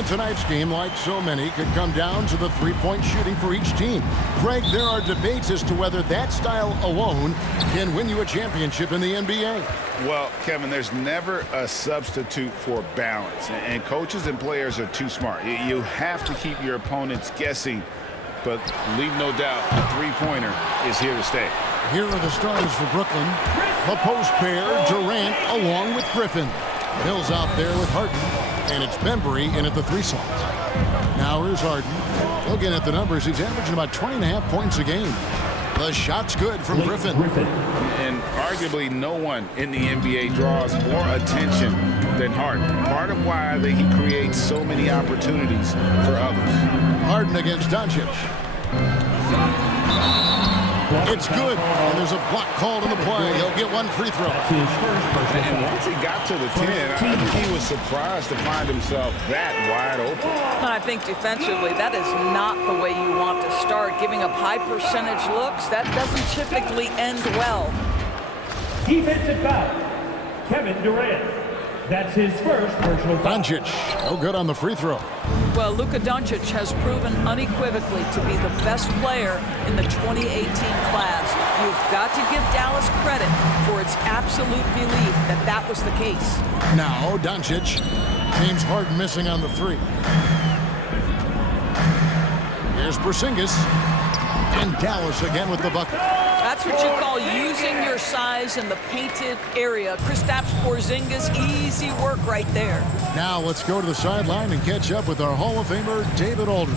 And tonight's game, like so many, could come down to the three-point shooting for each team. Greg, there are debates as to whether that style alone can win you a championship in the NBA. Well, Kevin, there's never a substitute for balance, and coaches and players are too smart. You have to keep your opponents guessing, but leave no doubt the three-pointer is here to stay. Here are the starters for Brooklyn. The post pair, Durant along with Griffin. Mills out there with Harden, and it's Bembry in at the 3 slot. Now here's Harden. Looking at the numbers, he's averaging about 20.5 points a game. The shot's good from Griffin. And arguably no one in the NBA draws more attention than Harden. Part of why he creates so many opportunities for others. Harden against Doncic. It's good, and there's a block called in the play. He'll get 1 free throw. And once he got to the 10, I think he was surprised to find himself that wide open. I think defensively, that is not the way you want to start. Giving up high percentage looks, that doesn't typically end well. Defensive foul, Kevin Durant. That's his first personal foul. Doncic, no good on the free throw. Well, Luka Doncic has proven unequivocally to be the best player in the 2018 class. You've got to give Dallas credit for its absolute belief that that was the case. Now, Doncic. James Harden missing on the 3. Here's Porzingis. And Dallas again with the bucket. That's what you call using your size in the painted area. Kristaps Porzingis, easy work right there. Now let's go to the sideline and catch up with our Hall of Famer, David Aldridge.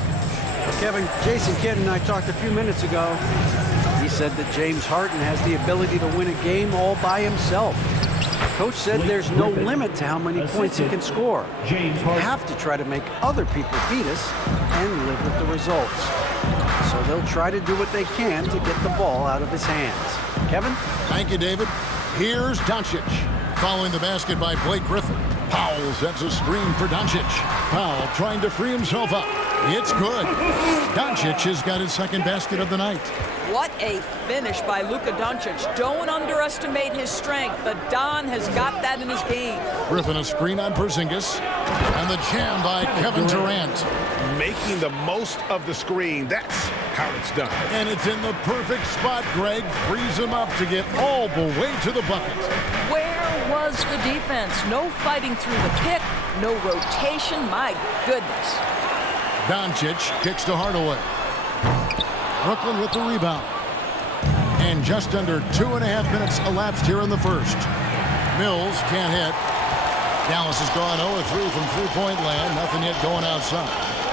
Kevin, Jason Kidd and I talked a few minutes ago. He said that James Harden has the ability to win a game all by himself. Coach said there's no limit to how many points he can score. We have to try to make other people beat us and live with the results. So they'll try to do what they can to get the ball out of his hands. Kevin? Thank you, David. Here's Doncic. Following the basket by Blake Griffin. Powell sets a screen for Doncic. Powell trying to free himself up. It's good. Doncic has got his second basket of the night. What a finish by Luka Doncic. Don't underestimate his strength. The Don has got that in his game. Griffin a screen on Porzingis. And the jam by Kevin Durant. Making the most of the screen. That's how it's done. And it's in the perfect spot. Greg frees him up to get all the way to the bucket. Where was the defense? No fighting through the pick. No rotation. My goodness. Doncic kicks to Hardaway. Brooklyn with the rebound. And just under 2.5 minutes elapsed here in the first. Mills can't hit. Dallas has gone 0-3 from three-point land. Nothing yet going outside.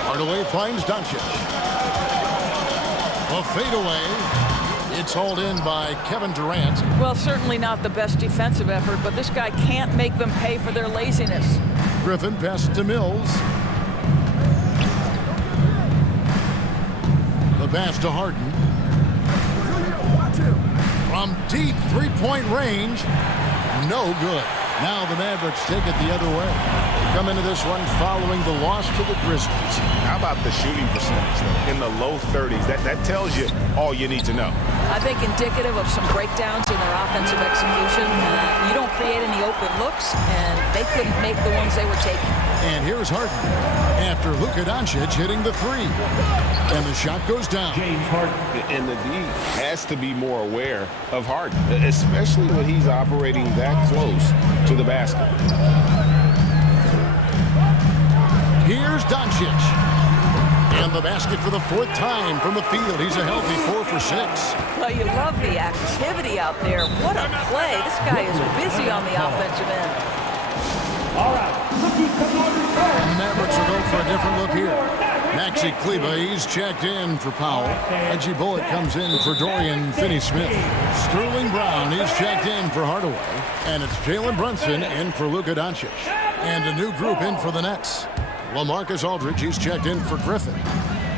Hardaway finds Doncic. A fadeaway. It's hauled in by Kevin Durant. Well, certainly not the best defensive effort, but this guy can't make them pay for their laziness. Griffin passes to Mills. The pass to Harden. From deep three-point range. No good. Now the Mavericks take it the other way. They come into this one following the loss to the Grizzlies. How about the shooting percentage, though? In the low 30s. That tells you all you need to know. I think indicative of some breakdowns in their offensive execution. You don't create any open looks, and they couldn't make the ones they were taking. And here's Harden after Luka Doncic hitting the 3. And the shot goes down. James Harden. And the D has to be more aware of Harden, especially when he's operating that close to the basket. Here's Doncic. And the basket for the 4th time from the field. He's a healthy 4 for 6. Well, you love the activity out there. What a play. This guy is busy on the offensive end. All right. Mavericks will go for a different look here. Maxi Kleber, he's checked in for Powell. Reggie Bullock comes in for Dorian Finney-Smith. Sterling Brown, he's checked in for Hardaway. And it's Jalen Brunson in for Luka Doncic. And a new group in for the Nets. LaMarcus Aldridge, he's checked in for Griffin.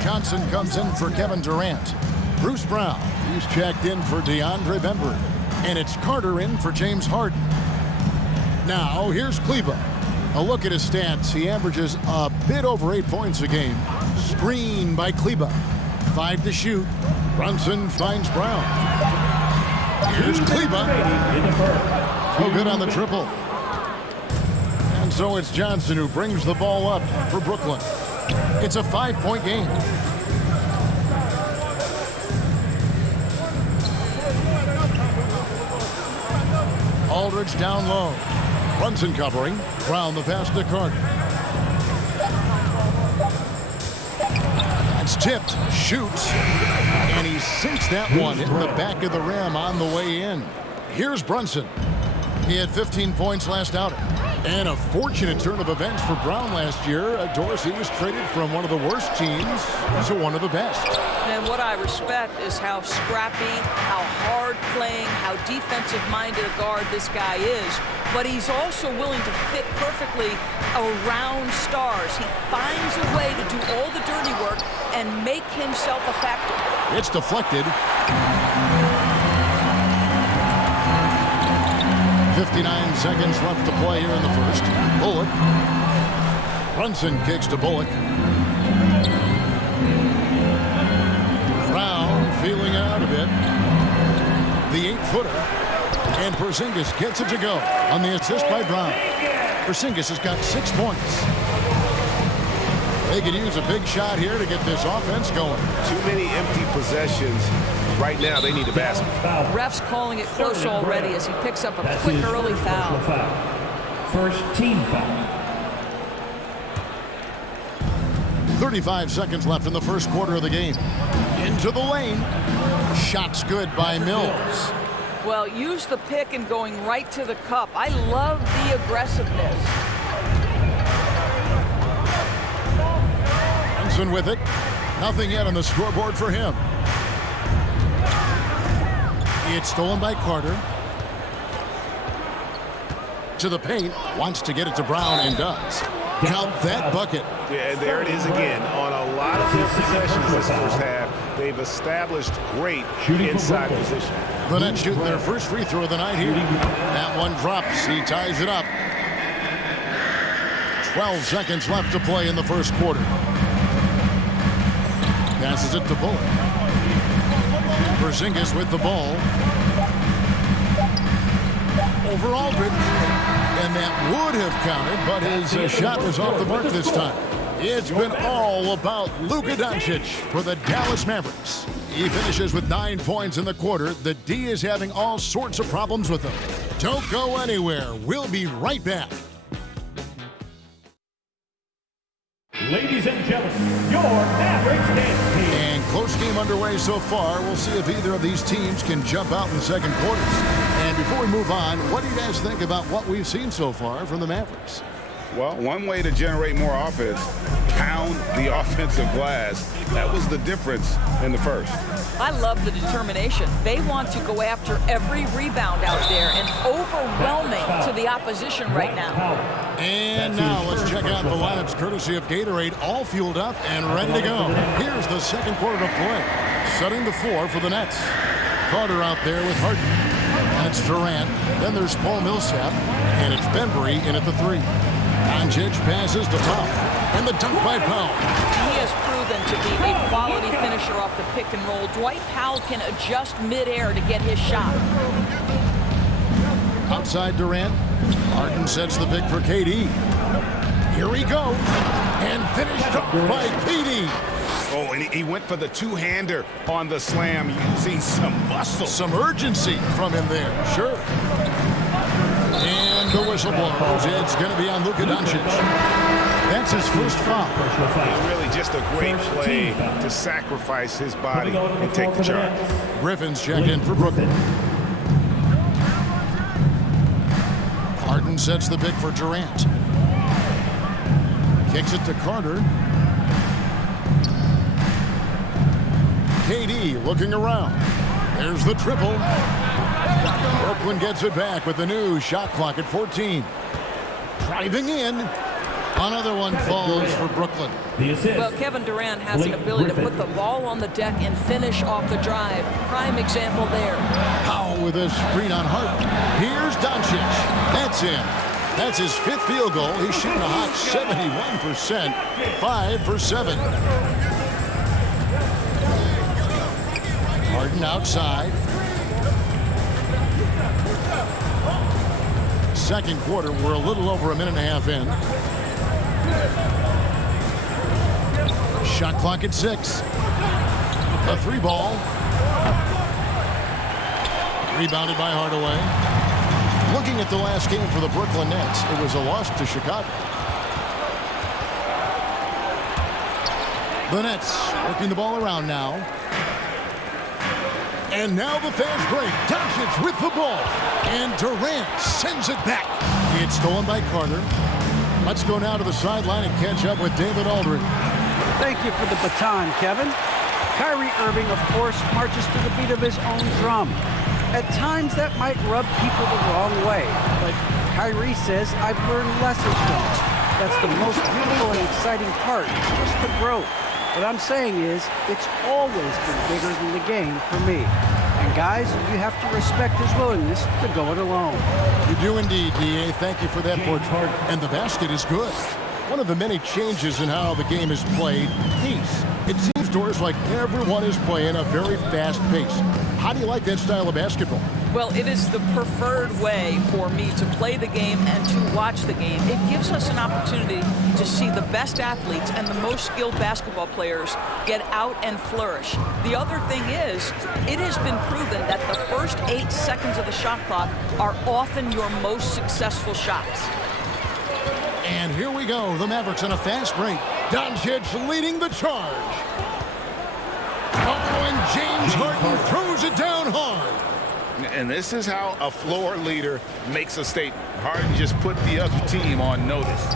Johnson comes in for Kevin Durant. Bruce Brown, he's checked in for DeAndre Bembry. And it's Carter in for James Harden. Now, here's Kleber. A look at his stats. He averages a bit over 8 points a game. Screen by Kleber. 5 to shoot. Brunson finds Brown. Here's Kleber. No good on the triple. And And so it's Johnson who brings the ball up for Brooklyn. It's a 5-point game. Aldridge down low. Brunson covering. Brown the pass to Carter. It's tipped. Shoots. And he sinks that one, hitting the back of the rim on the way in. Here's Brunson. He had 15 points last outing. And a fortunate turn of events for Brown last year. Dorsey was traded from one of the worst teams to one of the best. And what I respect is how scrappy, how hard playing, how defensive-minded a guard this guy is. But he's also willing to fit perfectly around stars. He finds a way to do all the dirty work and make himself effective. It's deflected. 59 seconds left to play here in the first. Bullock. Brunson kicks to Bullock. Brown feeling out a bit. The 8-footer. And Porzingis gets it to go on the assist by Brown. Porzingis has got 6 points. They could use a big shot here to get this offense going. Too many empty possessions. Right now, they need a basket. Ref's calling it close already as he picks up a quick early foul. First team foul. 35 seconds left in the first quarter of the game. Into the lane. Shots good by Mills. Well, use the pick and going right to the cup. I love the aggressiveness. Brunson with it. Nothing yet on the scoreboard for him. It's stolen by Carter. To the paint. Wants to get it to Brown and does. Count that bucket. Yeah, there it is again. On a lot of their possessions this first half, they've established great inside position. The Nets shooting their first free throw of the night here. That one drops. He ties it up. 12 seconds left to play in the first quarter. Passes it to Bullock. Porzingis with the ball. Over Aldridge. And that would have counted, but his shot was off the mark this time. It's been all about Luka Doncic for the Dallas Mavericks. He finishes with 9 points in the quarter. The D is having all sorts of problems with him. Don't go anywhere. We'll be right back. Ladies and gentlemen, your Mavericks dance team. And close game underway so far. We'll see if either of these teams can jump out in the second quarters. And before we move on, what do you guys think about what we've seen so far from the Mavericks? Well, one way to generate more offense, pound the offensive glass. That was the difference in the first. I love the determination. They want to go after every rebound out there and overwhelming to the opposition right now. And now let's check out the lineups courtesy of Gatorade, all fueled up and ready to go. Here's the second quarter of play. Setting the floor for the Nets. Carter out there with Harden. And it's Durant. Then there's Paul Millsap. And it's Bembry in at the 3. Doncic passes to Powell. And the dunk by Powell. He has proven to be a quality finisher off the pick and roll. Dwight Powell can adjust midair to get his shot. Outside Durant. Harden sets the pick for KD. Here we go. And finished up by KD. Oh, and he went for the two-hander on the slam, using some muscle. Some urgency from him there, sure. And the whistle blows. It's going to be on Luka Doncic. That's his first foul. And really just a great play to sacrifice his body and take the charge. Griffin's checked in for Brooklyn. Harden sets the pick for Durant. Kicks it to Carter. KD looking around. There's the triple. Brooklyn gets it back with the new shot clock at 14. Driving in. Another one falls for Brooklyn. Well, Kevin Durant has an ability to put the ball on the deck and finish off the drive. Prime example there. Powell with a screen on Harden. Here's Doncic. That's in. That's his 5th field goal. He's shooting a hot 71%. 5 for 7. Harden outside. Second quarter, we're a little over a minute and a half in. Shot clock at 6. A 3 ball. Rebounded by Hardaway. Looking at the last game for the Brooklyn Nets, it was a loss to Chicago. The Nets working the ball around now. And now the fast break. Doncic with the ball. And Durant sends it back. It's stolen by Carter. Let's go now to the sideline and catch up with David Aldridge. Thank you for the baton, Kevin. Kyrie Irving, of course, marches to the beat of his own drum. At times, that might rub people the wrong way. But Kyrie says, I've learned lessons from it. That's the most beautiful and exciting part, just the growth. What I'm saying is, it's always been bigger than the game for me. And guys, you have to respect his willingness to go it alone. You do indeed, D.A. Thank you for that portrait. And the basket is good. One of the many changes in how the game is played, pace. It seems to us like everyone is playing a very fast pace. How do you like that style of basketball? Well, it is the preferred way for me to play the game and to watch the game. It gives us an opportunity to see the best athletes and the most skilled basketball players get out and flourish. The other thing is, it has been proven that the first 8 seconds of the shot clock are often your most successful shots. And here we go, the Mavericks on a fast break. Doncic leading the charge. Oh, and James Harden throws it down hard. And this is how a floor leader makes a statement. Harden just put the other team on notice.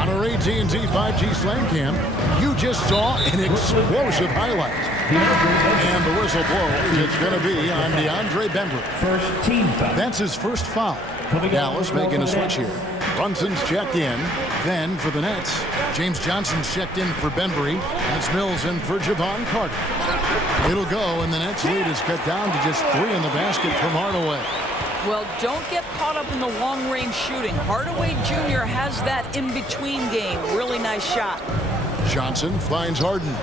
On our AT&T 5G Slam Cam, you just saw an explosive highlight. And the whistle blows. It's going to be on DeAndre Bembry. First team foul. That's his first foul. Dallas making a switch here. Brunson's checked in. Then for the Nets, James Johnson's checked in for Bembry. And it's Mills in for Javon Carter. It'll go, and the Nets lead is cut down to just 3 in the basket from Hardaway. Well, don't get caught up in the long-range shooting. Hardaway Jr. has that in-between game. Really nice shot. Johnson finds Harden.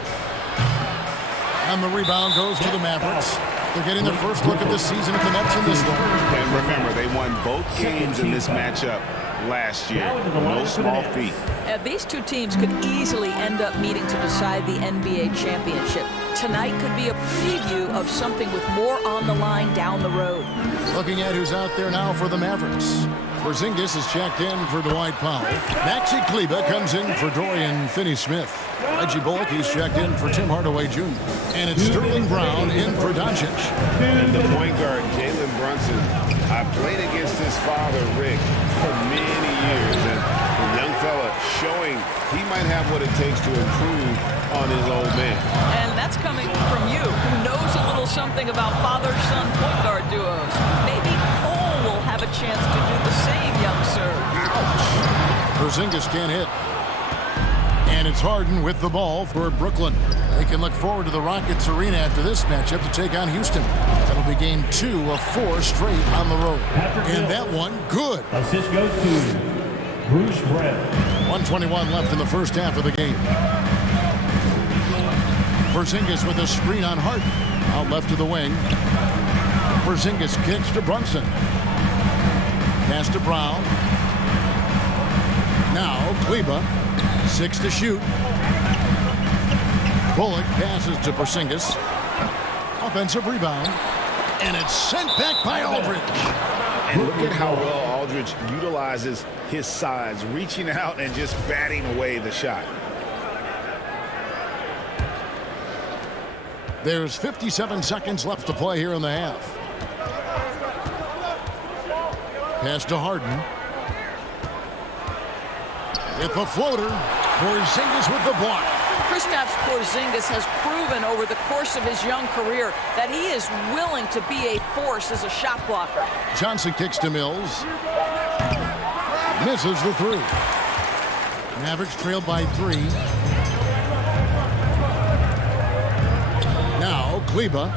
And the rebound goes to the Mavericks. They're getting their first look at the season at the Nets in this one. And remember, they won both games in this matchup last year. No small feat. These two teams could easily end up meeting to decide the NBA championship. Tonight could be a preview of something with more on the line down the road. Looking at who's out there now for the Mavericks. Porzingis is checked in for Dwight Powell. Maxi Kleber comes in for Dorian Finney-Smith. Reggie Bullock, he's checked in for Tim Hardaway Jr. And it's Sterling Brown in for Doncic. And the point guard, Jalen Brunson. I played against his father, Rick, for many years. And the young fella showing he might have what it takes to improve on his old man. And that's coming from you, who knows a little something about father-son point guard duos. Maybe Cole will have a chance to do the same, young sir. Porzingis can't hit. And it's Harden with the ball for Brooklyn. They can look forward to the Rockets Arena after this matchup to take on Houston. That'll be game 2 of 4 straight on the road. And that one, good. Assist goes to Bruce Brown. 1:21 left in the first half of the game. Porzingis with a screen on Harden. Out left to the wing. Porzingis kicks to Brunson. Pass to Brown. Now Kleber. 6 to shoot. Bullock passes to Porzingis. Offensive rebound. And it's sent back by Aldridge. And look at how well Aldridge utilizes his size, reaching out and just batting away the shot. There's 57 seconds left to play here in the half. Pass to Harden. With the floater, Porzingis with the block. Kristaps Porzingis has proven over the course of his young career that he is willing to be a force as a shot blocker. Johnson kicks to Mills. Misses the 3. Mavericks trailed by 3. Now Kleber.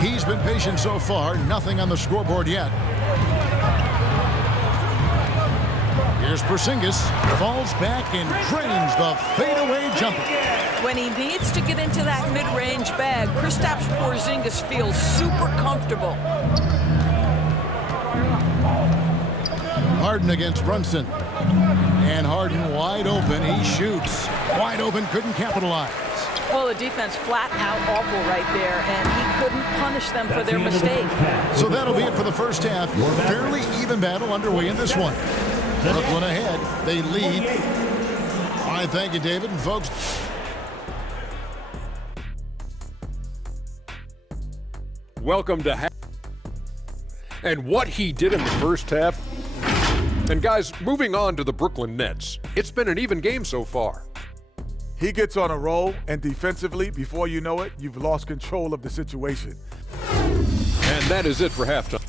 He's been patient so far. Nothing on the scoreboard yet. Here's Porzingis, falls back and drains the fadeaway jumper. When he needs to get into that mid-range bag, Kristaps Porzingis feels super comfortable. Harden against Brunson. And Harden wide open. He shoots. Wide open, couldn't capitalize. Well, the defense flat out awful right there, and he couldn't punish them for their mistake. So that'll be it for the first half. Fairly even battle underway in this one. Brooklyn ahead. They lead. All right, thank you, David. And folks, welcome to and what he did in the first half. And guys, moving on to the Brooklyn Nets. It's been an even game so far. He gets on a roll, and defensively, before you know it, you've lost control of the situation. And that is it for halftime.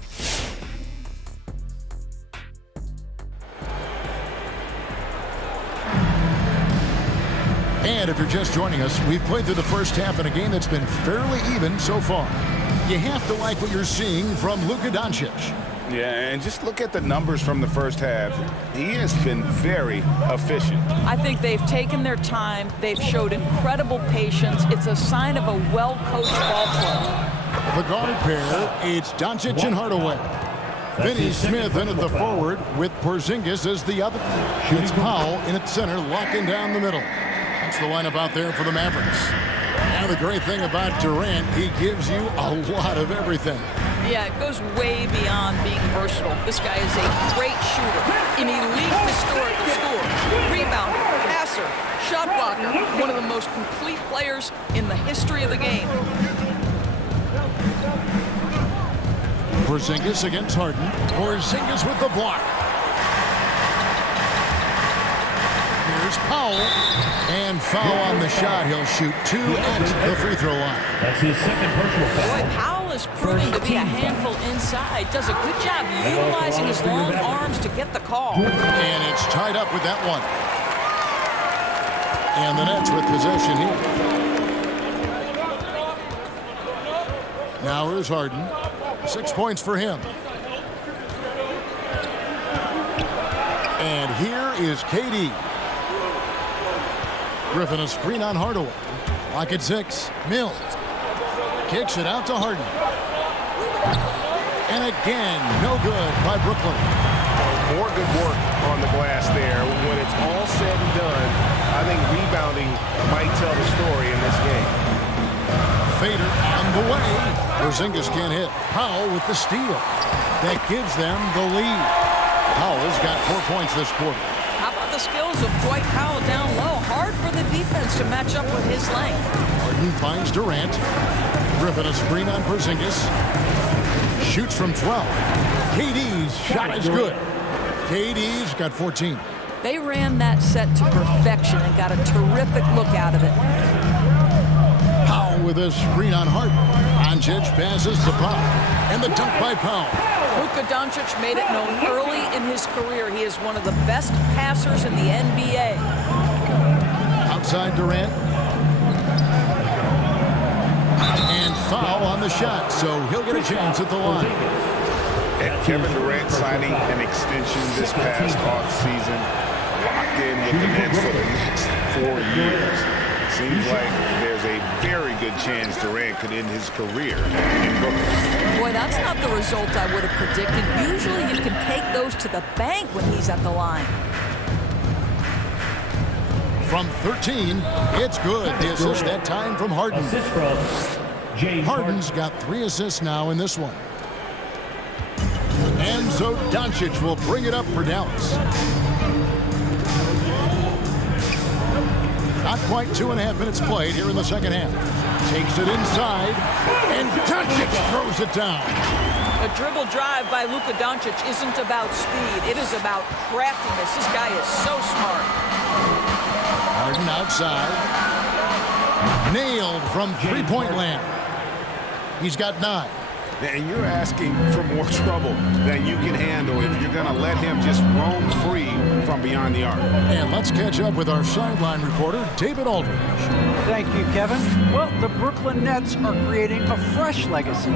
and if you're just joining us, we've played through the first half in a game that's been fairly even so far. You have to like what you're seeing from Luka Doncic. Yeah, and just look at the numbers from the first half. He has been very efficient. I think they've taken their time. They've showed incredible patience. It's a sign of a well-coached ball club. The guard pair, it's Doncic and Hardaway. Finney Smith in at the forward with Porzingis as the other. It's Powell in at center, locking down the middle. That's the lineup out there for the Mavericks. And the great thing about Durant, he gives you a lot of everything. Yeah, it goes way beyond being versatile. This guy is a great shooter, an elite historical scorer, rebounder, passer, shot blocker, one of the most complete players in the history of the game. Porzingis against Harden. Porzingis with the block. Here's Powell. And foul on the shot. He'll shoot 2 at the free throw line. That's his second personal foul. Boy, Powell is proving to be a handful inside. Does a good job utilizing his long arms to get the call. And it's tied up with that one. And the Nets with possession here. Now here's Harden. 6 points for him. And here is KD. Griffin a screen on Hardaway. Lock at 6. Mills. Kicks it out to Harden. And again, no good by Brooklyn. More good work on the glass there. When it's all said and done, I think rebounding might tell the story in this game. Fader on the way. Porzingis can't hit. Powell with the steal. That gives them the lead. Powell's got 4 points this quarter. How about the skills of Dwight Powell down low? Hard for the defense to match up with his length. Harden finds Durant. Griffin a screen on Porzingis. Shoots from 12. KD's shot is good. KD's got 14. They ran that set to perfection and got a terrific look out of it. Powell with a screen on Harden. Doncic passes to Powell. And the dunk by Powell. Luka Doncic made it known early in his career he is one of the best passers in the NBA. Outside Durant. And foul on the shot, so he'll get a chance at the line. And Kevin Durant signing an extension this past offseason, locked in with the Nets for the next 4 years. Seems like there's a very good chance Durant could end his career in Brooklyn. Boy, that's not the result I would have predicted. Usually you can take those to the bank when he's at the line. From 13, it's good. The assist that time from Harden. Assist from James Harden's got 3 assists now in this one. And so Doncic will bring it up for Dallas. Not quite 2.5 minutes played here in the second half. Takes it inside, and Doncic throws it down. A dribble drive by Luka Doncic isn't about speed. It is about craftiness. This guy is so smart. Harden outside. Nailed from three-point land. He's got 9. And you're asking for more trouble than you can handle if you're going to let him just roam free from beyond the arc. And let's catch up with our sideline reporter, David Aldridge. Thank you, Kevin. Well, the Brooklyn Nets are creating a fresh legacy.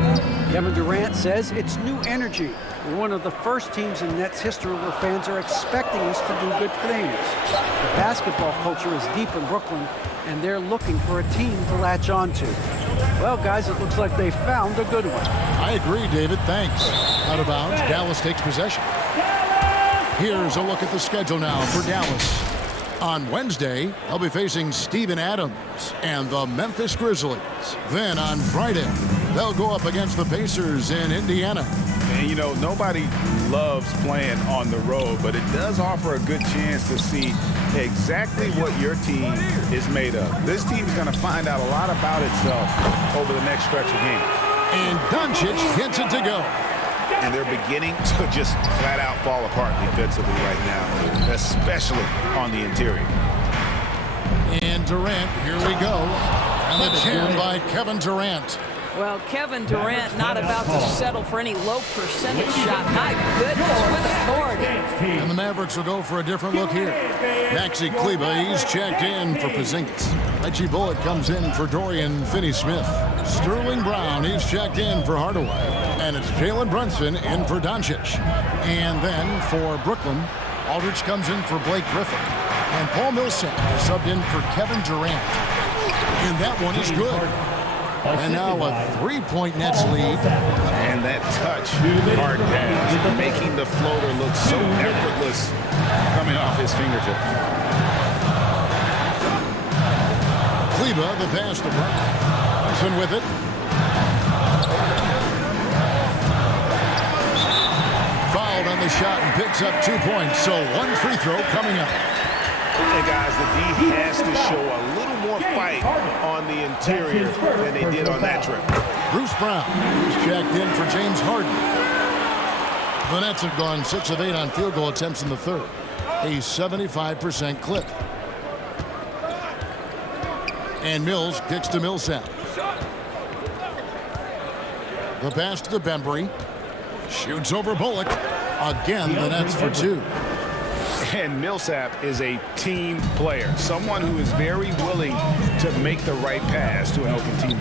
Kevin Durant says it's new energy. We're one of the first teams in Nets history where fans are expecting us to do good things. The basketball culture is deep in Brooklyn, and they're looking for a team to latch on to. Well, guys, it looks like they found a good one. I agree, David. Thanks. Out of bounds, Dallas takes possession. Here's a look at the schedule now for Dallas. On Wednesday, they'll be facing Steven Adams and the Memphis Grizzlies. Then on Friday, they'll go up against the Pacers in Indiana. And, you know, nobody loves playing on the road, but it does offer a good chance to see exactly what your team is made of. This team is going to find out a lot about itself over the next stretch of games. And Doncic gets it to go. And they're beginning to just flat out fall apart defensively right now, especially on the interior. And Durant, here we go. And the jam by Kevin Durant. Well, Kevin Durant not about to settle for any low percentage shot. My goodness, with authority. And the Mavericks will go for a different look here. Maxi Kleber, he's checked in for Porzingis. Reggie Bullock comes in for Dorian Finney-Smith. Sterling Brown, he's checked in for Hardaway. And it's Jalen Brunson in for Doncic. And then for Brooklyn, Aldridge comes in for Blake Griffin. And Paul Millsap is subbed in for Kevin Durant. And that one is good. And now a three-point Nets lead. And that touch, hard pass, making the floater look so effortless coming off his fingertips. Kleber, the pass to Brown. Brunson with it. Fouled on the shot and picks up 2 points. So one free throw coming up. And guys, the D has to show a little more fight on the interior than they did on that trip. Bruce Brown is checked in for James Harden. The Nets have gone 6 of 8 on field goal attempts in the third. A 75% clip. And Mills kicks to Millsap. The pass to Bembry. Shoots over Bullock. Again, the Nets for 2. And Millsap is a team player, someone who is very willing to make the right pass to an open teammate.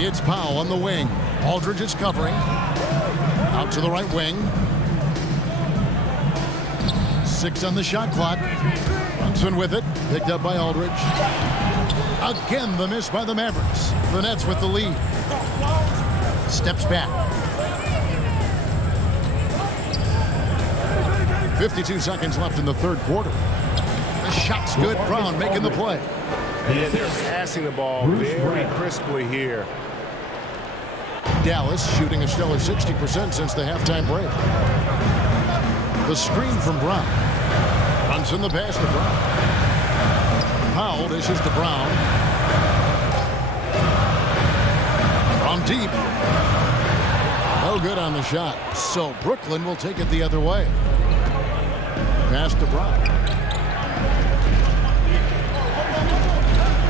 It's Powell on the wing. Aldridge is covering. Out to the right wing. 6 on the shot clock. Brunson with it. Picked up by Aldridge. Again, the miss by the Mavericks. The Nets with the lead. Steps back. 52 seconds left in the third quarter. The shot's good. Brown making the play. And they're passing the ball very crisply here. Dallas shooting a stellar 60% since the halftime break. The screen from Brown. Brunson the pass to Brown. Powell dishes to Brown. From deep. No good on the shot. So Brooklyn will take it the other way. Pass to Brown.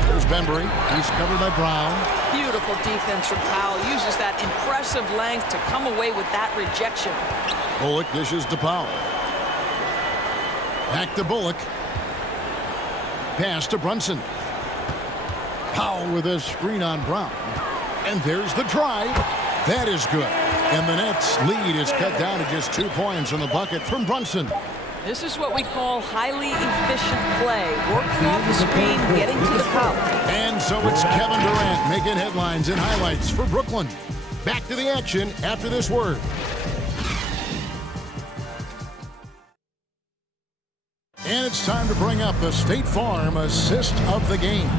There's Bembry. He's covered by Brown. Beautiful defense from Powell. Uses that impressive length to come away with that rejection. Bullock dishes to Powell. Back to Bullock. Pass to Brunson. Powell with a screen on Brown. And there's the drive. That is good. And the Nets' lead is cut down to just 2 points on the bucket from Brunson. This is what we call highly efficient play. Working off the screen, getting to the cup. And so it's Kevin Durant making headlines and highlights for Brooklyn. Back to the action after this word. And it's time to bring up the State Farm assist of the game.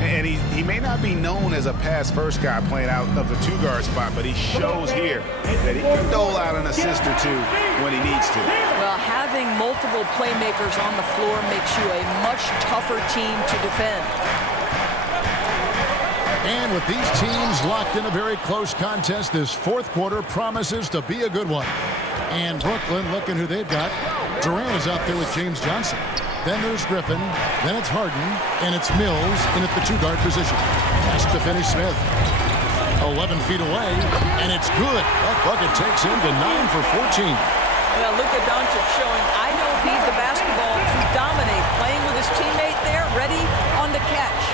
And he may not be known as a pass-first guy playing out of the two-guard spot, but he shows here that he can dole out an assist or two when he needs to. Well, having multiple playmakers on the floor makes you a much tougher team to defend. And with these teams locked in a very close contest, this fourth quarter promises to be a good one. And Brooklyn, looking who they've got. Durant is out there with James Johnson. Then there's Griffin, then it's Harden, and it's Mills in at the two-guard position. Pass to Finney-Smith. 11 feet away, and it's good. That bucket takes him to 9 for 14. Well, Luka Doncic showing I don't need the basketball to dominate. Playing with his teammate there, ready on the catch.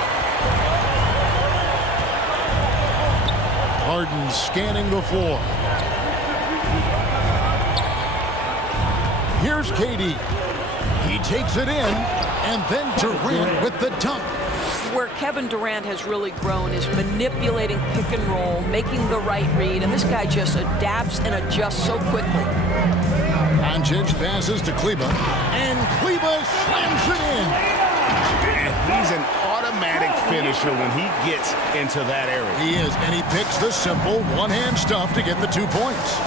Harden scanning the floor. Here's KD. He takes it in, and then Durant with the dunk. where Kevin Durant has really grown, is manipulating pick and roll, making the right read, and this guy just adapts and adjusts so quickly. Doncic passes to Kleber, and Kleber slams it in. And he's an automatic finisher when he gets into that area. He is, and he picks the simple one-hand stuff to get the 2 points.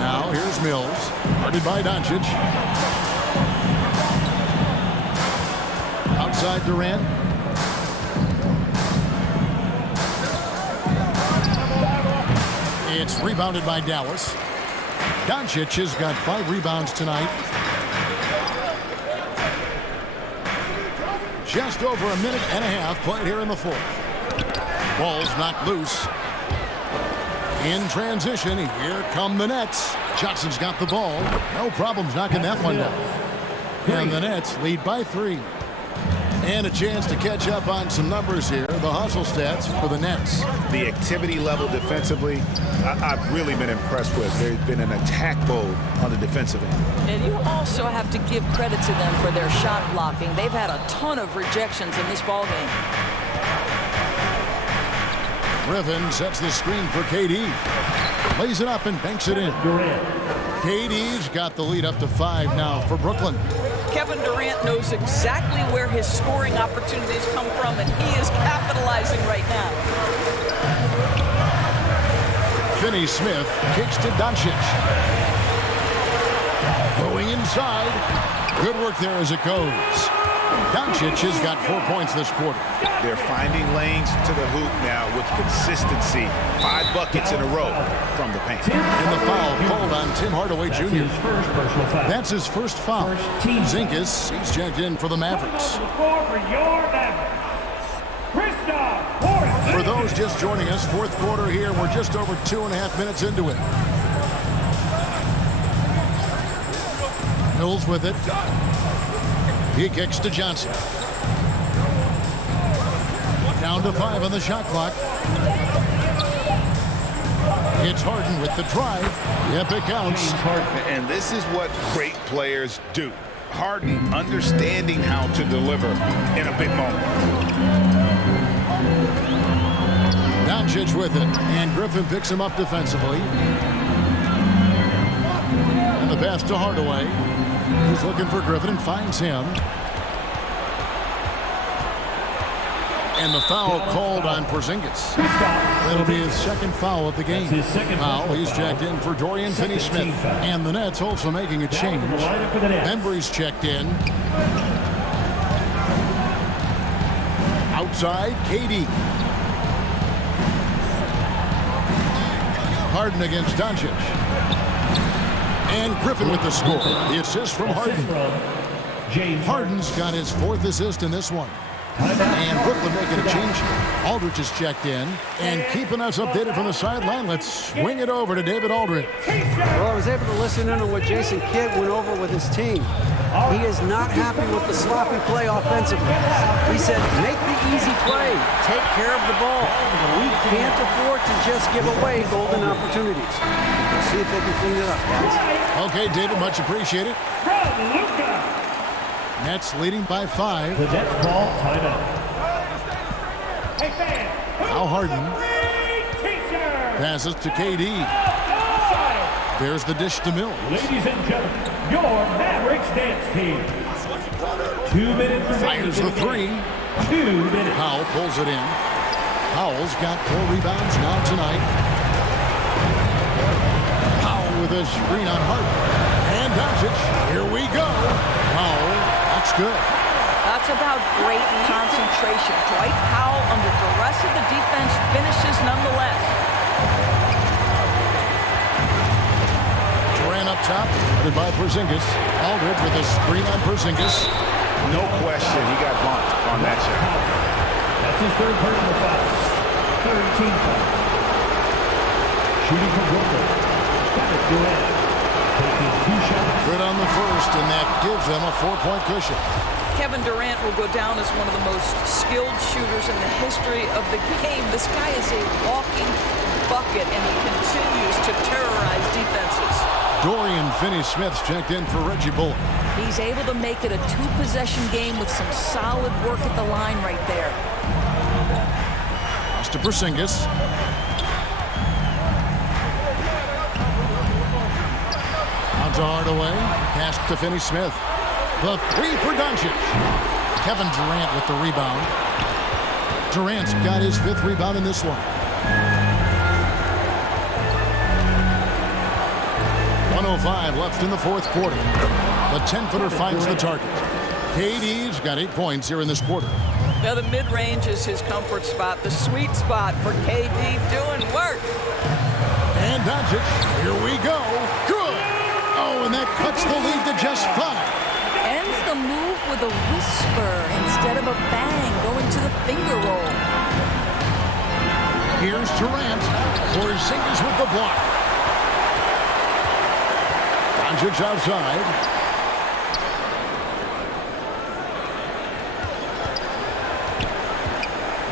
Now here's Mills, guarded by Doncic. Outside Durant. It's rebounded by Dallas. Doncic has got 5 rebounds tonight. Just over a minute and a half played here in the fourth. Ball's knocked loose. In transition, here come the Nets. Johnson's got the ball. No problems knocking that one down. And the Nets lead by 3. And a chance to catch up on some numbers here. The hustle stats for the Nets. The activity level defensively, I've really been impressed with. There's been an attack mode on the defensive end. And you also have to give credit to them for their shot blocking. They've had a ton of rejections in this ballgame. Griffin sets the screen for KD. Lays it up and banks it in. KD's got the lead up to 5 now for Brooklyn. Kevin Durant knows exactly where his scoring opportunities come from, and he is capitalizing right now. Finney-Smith kicks to Doncic. Going inside. Good work there as it goes. Doncic has got 4 points this quarter. They're finding lanes to the hoop now with consistency. 5 buckets in a row from the paint. And the foul called on Tim Hardaway Jr. That's his first foul. Zinkas, he's checked in for the Mavericks. For those just joining us, fourth quarter here. We're just over 2.5 minutes into it. Mills with it. He kicks to Johnson. Down to 5 on the shot clock. It's Harden with the drive. Yep, it counts. And this is what great players do. Harden understanding how to deliver in a big moment. Doncic with it. And Griffin picks him up defensively. And the pass to Hardaway. He's looking for Griffin and finds him. And the foul called on Porzingis. That'll be his second foul of the game. Foul, he's checked in for Dorian Finney-Smith. And the Nets also making a change. Embry's checked in. Outside, KD. Harden against Doncic. And Griffin with the score. The assist from Harden. Harden's got his 4th assist in this one. And Brooklyn making a change. Aldridge is checked in. And keeping us updated from the sideline, let's swing it over to David Aldridge. Well, I was able to listen in on what Jason Kidd went over with his team. He is not happy with the sloppy play offensively. He said, make the easy play. Take care of the ball. We can't afford to just give away golden opportunities. We'll see if they can clean it up, guys. Okay, David, much appreciated. Nets leading by 5. The Nets ball timeout. Now Harden passes to KD. There's the dish to Mills. Ladies and gentlemen, your Mavericks dance team. 2 minutes remaining. Fires the 3. 2 minutes. Powell pulls it in. Powell's got 4 rebounds now tonight. Powell with a screen on Harden. And Doncic. Here we go. Powell. That's good. That's about great concentration. Dwight Powell, under duress of the defense, finishes nonetheless. Durant up top, headed by Porzingis. Aldridge with a screen on Porzingis. No question, he got bumped on that shot. That's his 3rd personal foul. 3rd team foul. Shooting from Brooklyn. Kevin Durant. Taking 2 shots. Good on the first, and that gives them a 4-point cushion. Kevin Durant will go down as one of the most skilled shooters in the history of the game. This guy is a walking bucket, and he continues to terrorize defenses. Dorian Finney-Smith's checked in for Reggie Bullock. He's able to make it a two-possession game with some solid work at the line right there. Pass to Porzingis. Out to Hardaway. Pass to Finney-Smith. The three for Doncic. Kevin Durant with the rebound. Durant's got his 5th rebound in this one. 1:05 left in the 4th quarter. The 10-footer finds the target. KD's got 8 points here in this quarter. Now the mid-range is his comfort spot, the sweet spot for KD doing work. And Doncic, here we go. Good. Oh, and that cuts the lead to just 5. Ends the move with a whisper instead of a bang, going to the finger roll. Here's Durant. Porzingis with the block. Doncic outside.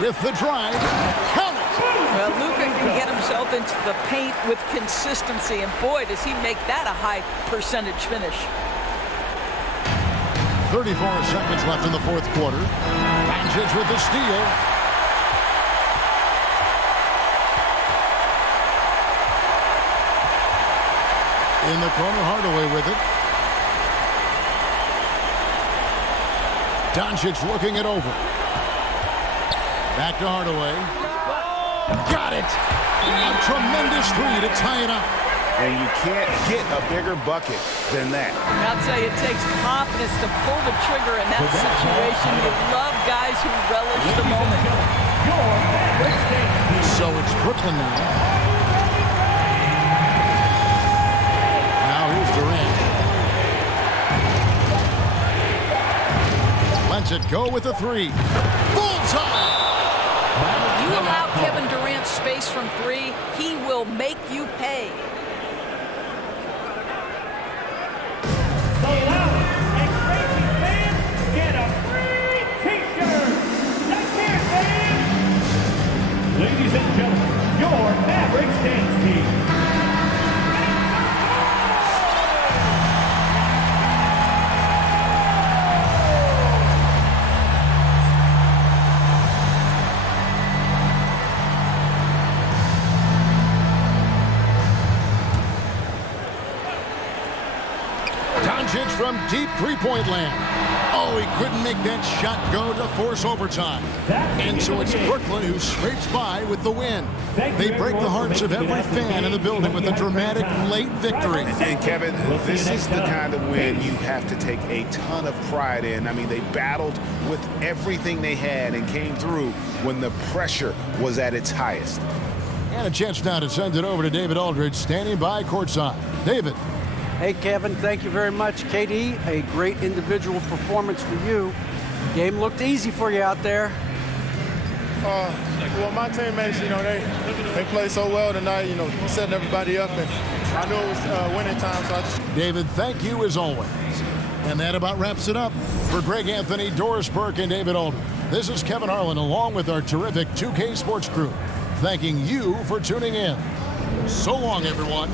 With the drive. Count it. Well, Luka can get himself into the paint with consistency, and boy, does he make that a high percentage finish. 34 seconds left in the 4th quarter. Doncic with the steal. In the corner, Hardaway with it. Doncic looking it over. Back to Hardaway. Got it! A tremendous 3 to tie it up. And you can't get a bigger bucket than that. I'll tell you, it takes confidence to pull the trigger in that situation. You love guys who relish the moment. So it's Brooklyn now. Now here's Durant. Lets it go with a 3. Bullseye! You allow Kevin Durant space from 3, he will make you pay. The loud and crazy fans get a free T-shirt. Let's hear it, fans. Ladies and gentlemen, your Mavericks dance team. Doncic from deep three-point land. Oh, he couldn't make that shot go to force overtime. And so it's Brooklyn who scrapes by with the win. They break the hearts of every fan in the building with a dramatic late victory. And Kevin, this is the kind of win you have to take a ton of pride in. I mean, they battled with everything they had and came through when the pressure was at its highest. And a chance now to send it over to David Aldridge, standing by courtside. David. Hey, Kevin, thank you very much. KD, a great individual performance for you. Game looked easy for you out there. Well, my teammates, they played so well tonight, setting everybody up, and I knew it was winning time, so I just... David, thank you as always. And that about wraps it up. For Greg Anthony, Doris Burke, and David Aldridge, this is Kevin Harlan along with our terrific 2K Sports crew, thanking you for tuning in. So long, everyone.